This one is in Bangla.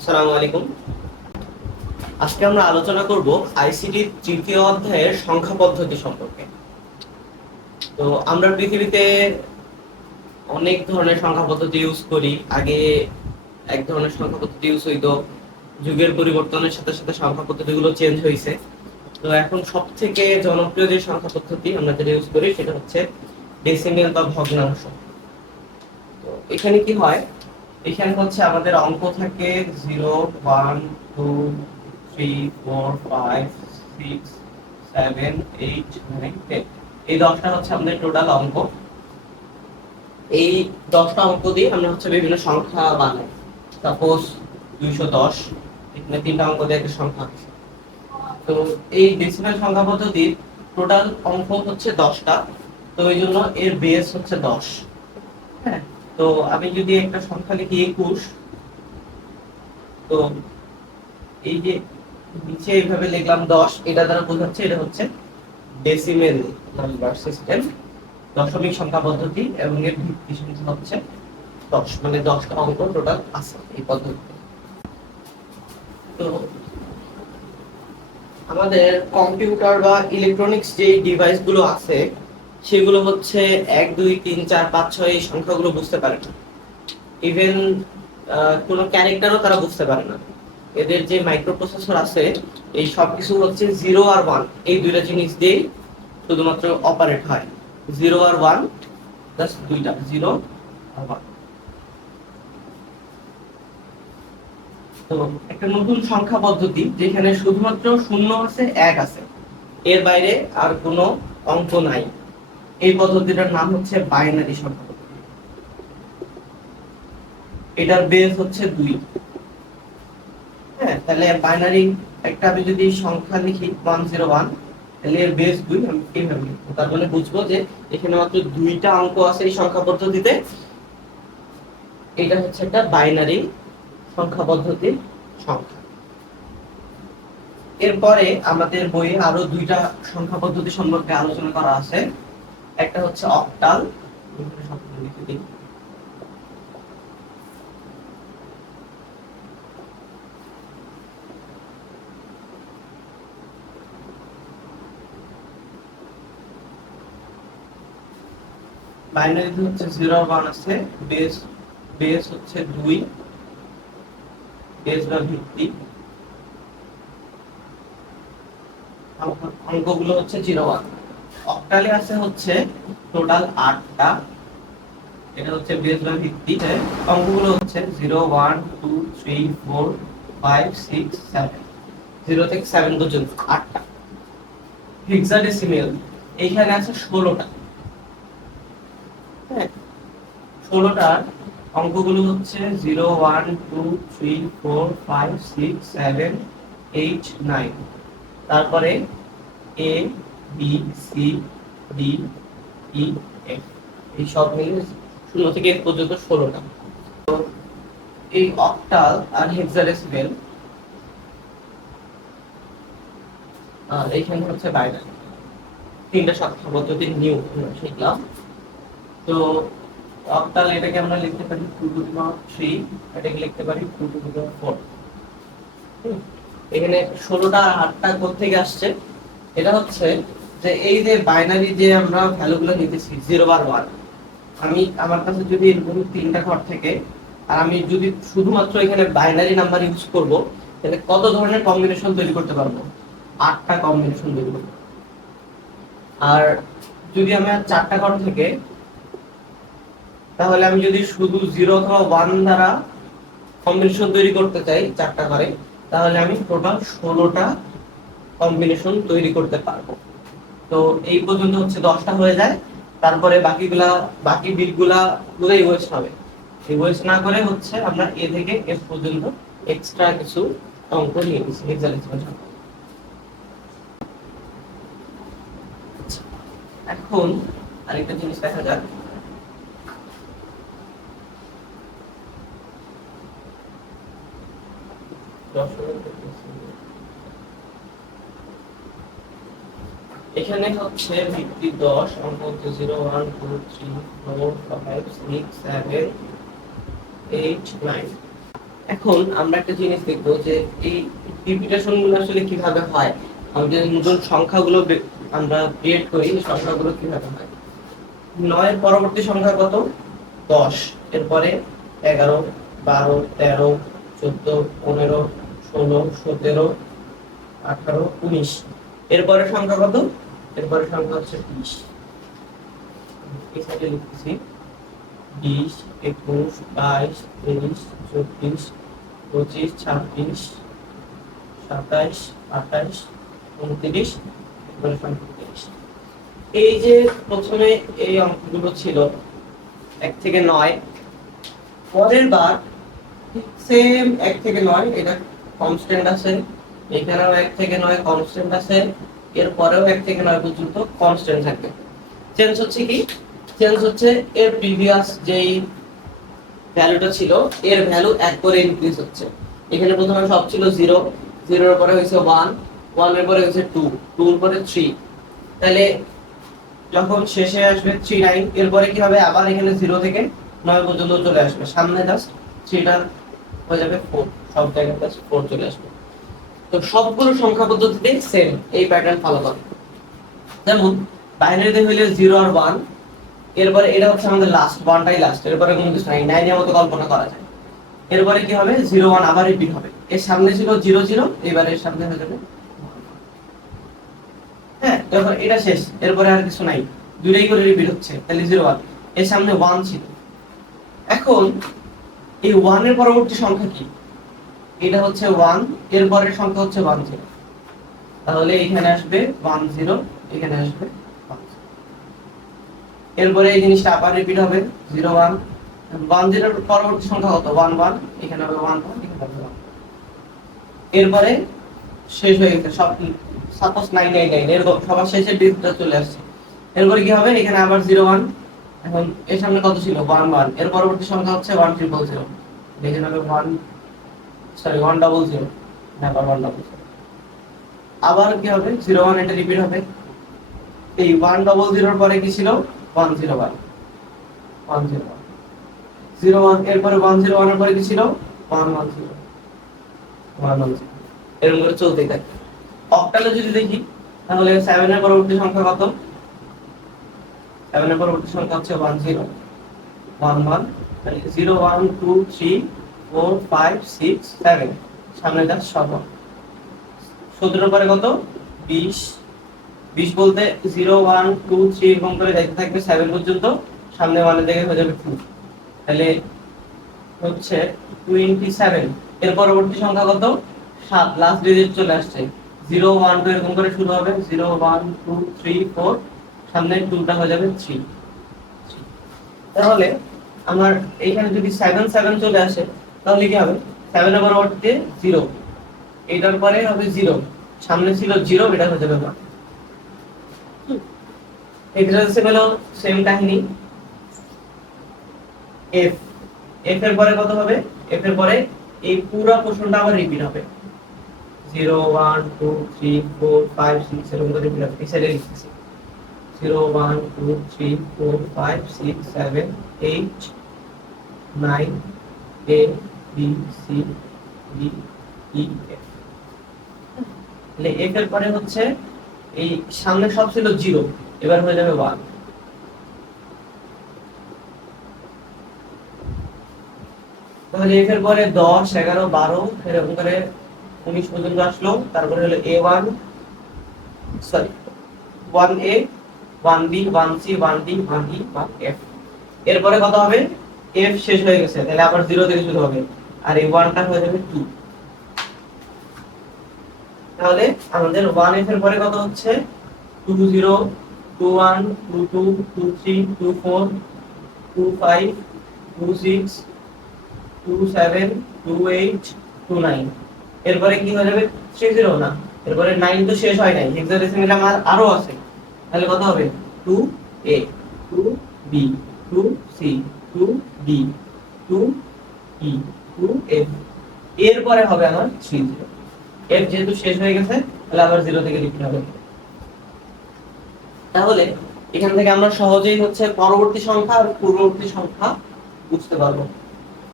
আসসালামু আলাইকুম। আজকে আমরা আলোচনা করব আইসিটির তৃতীয় অধ্যায়ের সংখ্যা পদ্ধতি সম্পর্কে। তো আমরা পৃথিবীতে অনেক ধরনের সংখ্যা পদ্ধতি ইউজ করি। আগে এক ধরনের সংখ্যা পদ্ধতি ইউজ হইতো, যুগের পরিবর্তনের সাথে সাথে সংখ্যা পদ্ধতিগুলো চেঞ্জ হয়েছে তো এখন সব থেকে জনপ্রিয় যে সংখ্যা পদ্ধতি আমরা যেটা ইউজ করি সেটা হচ্ছে ডেসিমেল বা ভগ্নাংশ। তো এখানে কি হয়? এখানে হচ্ছে আমাদের অঙ্ক থাকে zero one two three four five six seven eight nine ten এই দশটা হচ্ছে আমাদের টোটাল অঙ্ক। এই দশটা অঙ্ক দিয়ে আমরা হচ্ছে বিভিন্ন সংখ্যা বানাই। সাপোজ দুইশো দশ, এখানে তিনটা অঙ্ক দিয়ে একটা সংখ্যা তো এই ডেসিমাল সংখ্যা পদ্ধতির টোটাল অঙ্ক হচ্ছে দশটা। তো এই জন্য এর বেস হচ্ছে দশ। হ্যাঁ? তো আমি যদি একটা সংখ্যা লিখি একুশ, তো এই যে নিচে এইভাবে লিখলাম দশ, এটা দ্বারা বোঝাচ্ছে এটা হচ্ছে ডেসিমেল নাম্বার সিস্টেম দশমিক সংখ্যা পদ্ধতি এবং এর ভিত্তি সংখ্যা হচ্ছে দশ মানে দশটা অঙ্ক টোটাল আছে এই পদ্ধতিতে। তো আমাদের কম্পিউটার বা ইলেকট্রনিক্স যে ডিভাইসগুলো আছে সেগুলো হচ্ছে এক, দুই, তিন, চার, পাঁচ, ছয় এই সংখ্যাগুলো বুঝতে পারে না। ইভেন কোনো ক্যারেক্টারও তারা বুঝতে পারে না। এদের যে মাইক্রোপ্রসেসর আছে, এই সব কিছু হচ্ছে জিরো আর ওয়ান এই দুইটা জিনিস দিয়েই শুধুমাত্র অপারেট হয়। জিরো আর ওয়ান জাস্ট দুইটা। জিরো আর ওয়ান তো একটা নতুন সংখ্যা পদ্ধতি, যেখানে শুধুমাত্র শূন্য আছে, এক আছে। এর বাইরে আর কোনো অঙ্ক নাই। এই পদ্ধতিটার নাম হচ্ছে বাইনারি সংখ্যা এটার বেস হচ্ছে দুই। হ্যাঁ তাহলে বাইনারি একটা আমি যদি সংখ্যা লিখি ওয়ান জিরো ওয়ান তাহলে এর বেস দুই, আমি তার মানে বুঝব যে এখানে মাত্র দুইটা অঙ্ক আছে এই সংখ্যা পদ্ধতিতে। এটা হচ্ছে একটা বাইনারি সংখ্যা পদ্ধতির সংখ্যা। এরপরে আমাদের বইয়ে আরও দুইটা সংখ্যা পদ্ধতি সম্পর্কে আলোচনা করা আছে। একটা হচ্ছে অক্টাল। লিখে হচ্ছে জিরো ওয়ান আছে বেস বেস হচ্ছে দুই বেস বা ভিত্তি। অঙ্ক- অঙ্কগুলো হচ্ছে জিরো ওয়ান অক্টালে আছে হচ্ছে টোটাল আটটা। এটা হচ্ছে বেস বা ভিত্তি অঙ্কগুলো হচ্ছে zero one two three four five six seven zero থেকে সেভেন পর্যন্ত আটটা। হেক্সাডেসিমেল এইখানে আছে ষোলোটা। হ্যাঁ ষোলোটার অঙ্কগুলো হচ্ছে zero one two three four five six seven eight nine তারপরে A B C D E F এই সব মিলে শূন্য থেকে এক পর্যন্ত ষোলোটা তো এই অক্টাল আর হেক্সাডেসিমেল, আর এইখানে হচ্ছে বাইনারি তিনটা সংখ্যা পদ্ধতির নিউ শিখলাম। তো অক্টাল এটাকে আমরা লিখতে পারি টু টু পাওয়ার থ্রি এটাকে লিখতে পারি টু টু পাওয়ার ফোর এখানে ষোলোটা আটটা থেকে আসছে? এটা হচ্ছে যে এই যে বাইনারি যে আমরা ভ্যালুগুলো নিতেছি জিরো বার ওয়ান আমি আমার কাছে যদি এরকম তিনটা ঘর থেকে, আর আমি যদি শুধুমাত্র এখানে বাইনারি নাম্বার ইউজ করব, তাহলে কত ধরনের কম্বিনেশন তৈরি করতে পারব আটটা কম্বিনেশন তৈরি করতে পারব। আর যদি আমি চারটা ঘর থেকে, তাহলে আমি যদি শুধু জিরো অথবা ওয়ান দ্বারা কম্বিনেশন তৈরি করতে চাই চারটা ঘরে তাহলে আমি টোটাল ষোলোটা কম্বিনেশন তৈরি করতে পারব তো এই পর্যন্ত হচ্ছে দশটা হয়ে যায়। তারপরে বাকিগুলা বাকি বিটগুলা পুরোই ওয়েস্ট হবে। এই ওয়েস্ট না করে হচ্ছে আমরা এ থেকে এফ পর্যন্ত এক্সট্রা কিছু অঙ্ক নিয়ে সংখ্যা। আচ্ছা, এখন আরেকটা জিনিস দেখা যাক। এখানে হচ্ছে ভিত্তি দশ অঙ্ক হচ্ছে zero one two three four five six seven eight nine এখন আমরা একটা জিনিস দেখব যে এই রিপিটেশনগুলো আসলে কীভাবে হয়? আমাদের নতুন সংখ্যাগুলো আমরা ক্রিয়েট করি সংখ্যাগুলো কীভাবে হয়? নয়ের পরবর্তী সংখ্যা কত? দশ। এরপরে এগারো, বারো, তেরো, চোদ্দ, পনেরো, ষোলো, সতেরো, আঠারো, উনিশ। এরপরে সংখ্যা কত? এরপরে সংখ্যা হচ্ছে বিশ। সাইডে লিখতেছি বিশ, একুশ, বাইশ, তেইশ, চব্বিশ, পঁচিশ, ছাব্বিশ, সাতাইশ, আঠাইশ, উনত্রিশ এরপরে সংখ্যা তিরিশ এই যে প্রথমে এই অঙ্কগুলো ছিল, এক থেকে নয়, পরের বার সেম এক থেকে নয়, এটা কনস্ট্যান্ট আছে। এখানেও এক থেকে নয় কনস্ট্যান্ট আছে, এরপরেও এক থেকে নয় পর্যন্ত কনস্ট্যান্ট থাকবে চেঞ্জ হচ্ছে কি? চেঞ্জ হচ্ছে এর প্রিভিয়াস যেই ভ্যালুটা ছিল, এর ভ্যালু এক করে ইনক্রিজ হচ্ছে। এখানে প্রথমে সব ছিল জিরো জিরোর পরে হয়েছে ওয়ান ওয়ানের পরে হয়েছে টু টুর পরে থ্রি তাহলে যখন শেষে আসবে থ্রি নাইন এরপরে কি হবে? আবার এখানে জিরো থেকে নয় পর্যন্ত চলে আসবে। সামনে জাস্ট থ্রিটা হয়ে যাবে ফোর সব জায়গায় ফোর চলে আসবে। তো সবগুলো সংখ্যা পদ্ধতিতে সেম এই প্যাটার্ন ফলো করে। যেমন বাইনারিতে হইলে জিরো আর ওয়ান এরপরে এটা হচ্ছে আমাদের লাস্ট ওয়ানটাই লাস্ট এরপরে কোনো কিছু নাই নাইনের মতো কল্পনা করা যায়। এরপরে কি হবে? জিরো ওয়ান আবার রিপিট হবে। এর সামনে ছিল জিরো জিরো এবারে এর সামনে হয়ে যাবে হ্যাঁ এরপর এটা শেষ, এরপরে আর কিছু নাই। দুটাই করে রিপিট হচ্ছে, তাহলে জিরো ওয়ানের সামনে ওয়ান ছিল। এখন, এই ওয়ানের পরবর্তী সংখ্যা কি? এটা হচ্ছে ওয়ানের পরের সংখ্যা হচ্ছে ওয়ান জিরো তাহলে এখানে আসবে ওয়ান জিরো এখানে আসবে এরপরে এই জিনিসটা আবার রিপিট হবে জিরো ওয়ান ওয়ান জিরোর পরবর্তী সংখ্যা কত? ওয়ান ওয়ান এখানে হবে ওয়ান ওয়ান এখানে হবে ওয়ান এরপরে শেষ হয়ে গেছে, সব সাপোজ নাইন নাইন নাইন এরকম সবার শেষে ডিজিটটা চলে আসছে। এরপরে কি হবে? এখানে আবার জিরো ওয়ান এখন এর সামনে কত ছিল? ওয়ান ওয়ানের পরবর্তী সংখ্যা হচ্ছে ওয়ান ট্রিপল জিরো এখানে হবে one sorry one double zero আবার ওয়ান ডাবল আবার কি হবে? জিরো ওয়ান এটা রিপিট হবে। এই ওয়ান ডবল জিরোর পরে কি ছিল? One zero one one zero one zero one এরপরে ওয়ান জিরো ওয়ানের পরে কি ছিল? One one zero one one zero এরকম করে চলতেই থাকে। অক্টালে যদি দেখি, তাহলে সেভেনের পরবর্তী সংখ্যা কত? সেভেনের পরবর্তী সংখ্যা হচ্ছে one zero one one zero one two three four, five, six, seven. সামনে যা, সব সতেরো পরে কত? বিশ। বিশ বলতে জিরো, ওয়ান, টু, থ্রি এরকম করে দেখতে থাকবে সেভেন পর্যন্ত। সামনে ওয়ানের দিকে হয়ে যাবে টু। তাহলে হচ্ছে টোয়েন্টি সেভেন এর পরবর্তী সংখ্যা কত? সাত। লাস্ট ডিজিট চলে আসছে। জিরো, ওয়ান, টু এরকম করে শুরু হবে। Zero, one, two, three, four. সামনে টুটা হয়ে যাবে থ্রি। তাহলে আমার এইখানে যদি সেভেন সেভেন চলে আসে তাহলে কি হবে সেভেনের পরবর্তীতে জিরো এটার পরে হবে জিরো সামনে ছিল জিরো এটা হয়ে যাবে ওয়ান এক্সাসিবল সেম কাহিনী। এফ এফ এর পরে কত হবে? এফ এর পরে এই পুরো পোর্শনটা আবার রিপিট হবে। Zero one two three four five six এরকম করে রিপিট হবে। সাইডে লিখতেছি। Zero one two three four five six seven eight nine A B C D E F তাহলে এফ এর পরে হচ্ছে এই সামনে সব ছিল জিরো এবার হয়ে যাবে ওয়ান তাহলে এফ এর পরে দশ, এগারো, বারো, এরকম করে উনিশ পর্যন্ত আসলো, তারপরে হলো A one sorry one A one B one C one D one E one F এরপরে কত হবে? এফ শেষ হয়ে গেছে, তাহলে আবার জিরো থেকে শুরু হবে। আর এই ওয়ানটা হয়ে যাবে টু তাহলে আমাদের ওয়ান এফ এর পরে কত হচ্ছে? Two zero two one two two two three two four two five two six two seven two eight two nine এরপরে কি হয়ে যাবে? থ্রি জিরো না। এরপরে নাইন তো শেষ হয় নাই। হেক্সাডেসিমেল আমার আরও আছে। তাহলে কত হবে? Two A two B two C two D two E two F এরপরে হবে আমার থ্রি জিরো এফ যেহেতু শেষ হয়ে গেছে, তাহলে আবার জিরো থেকে লিখতে হবে। তাহলে এখান থেকে আমরা সহজেই হচ্ছে পরবর্তী সংখ্যা আর পূর্ববর্তী সংখ্যা বুঝতে পারব।